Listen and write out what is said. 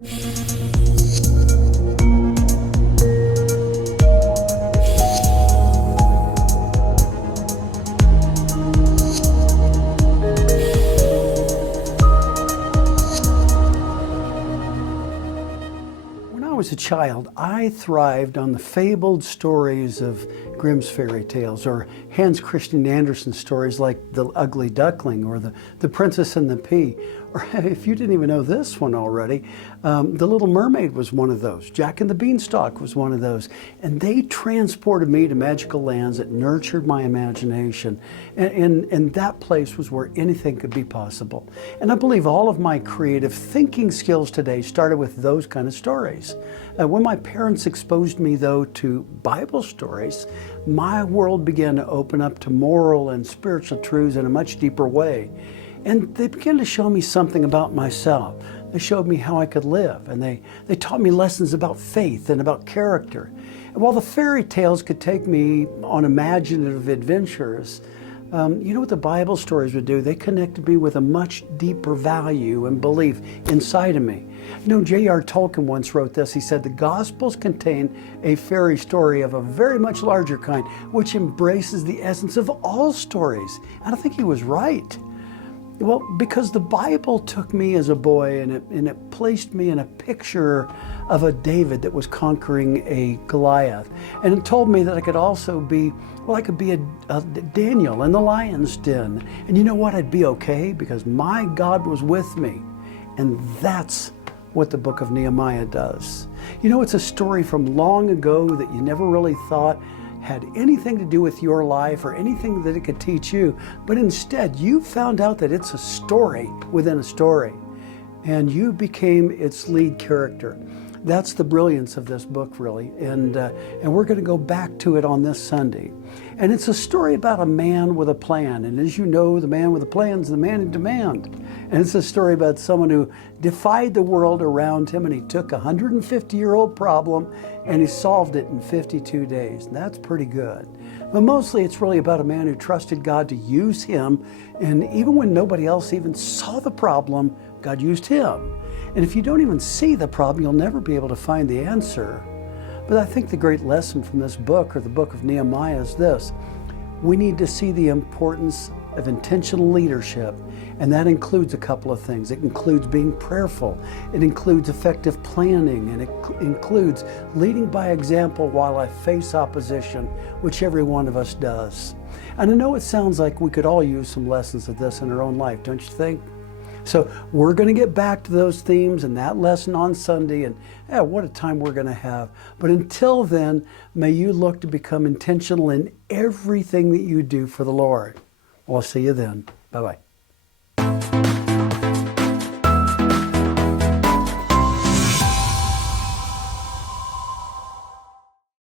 When I was a child, I thrived on the fabled stories of Grimm's fairy tales or Hans Christian Andersen stories like The Ugly Duckling or the Princess and the Pea. Or if you didn't even know this one already, The Little Mermaid was one of those. Jack and the Beanstalk was one of those. And they transported me to magical lands that nurtured my imagination. And that place was where anything could be possible. And I believe all of my creative thinking skills today started with those kind of stories. When my parents exposed me, though, to Bible stories, my world began to open up to moral and spiritual truths in a much deeper way. And they began to show me something about myself. They showed me how I could live, and they taught me lessons about faith and about character. And while the fairy tales could take me on imaginative adventures, you know what the Bible stories would do? They connected me with a much deeper value and belief inside of me. You know, J.R. Tolkien once wrote this. He said, "The Gospels contain a fairy story of a very much larger kind, which embraces the essence of all stories." And I think he was right. Well, because the Bible took me as a boy and it placed me in a picture of a David that was conquering a Goliath. And it told me that I could also be, well, I could be a Daniel in the lion's den. And you know what? I'd be okay because my God was with me. And that's what the book of Nehemiah does. You know, it's a story from long ago that you never really thought had anything to do with your life or anything that it could teach you, but instead you found out that it's a story within a story, and you became its lead character. That's the brilliance of this book, really, and we're going to go back to it on this Sunday. And it's a story about a man with a plan, and as you know, the man with a plan is the man in demand. And it's a story about someone who defied the world around him, and he took a 150-year-old problem and he solved it in 52 days. And that's pretty good. But mostly it's really about a man who trusted God to use him, and even when nobody else even saw the problem, God used him. And if you don't even see the problem, you'll never be able to find the answer. But I think the great lesson from this book, or the book of Nehemiah, is this. We need to see the importance of intentional leadership, and that includes a couple of things. It includes being prayerful, it includes effective planning, and it includes leading by example while I face opposition, which every one of us does. And I know it sounds like we could all use some lessons of this in our own life, don't you think? So we're going to get back to those themes and that lesson on Sunday, and what a time we're going to have. But until then, may you look to become intentional in everything that you do for the Lord. Well, I'll see you then. Bye-bye.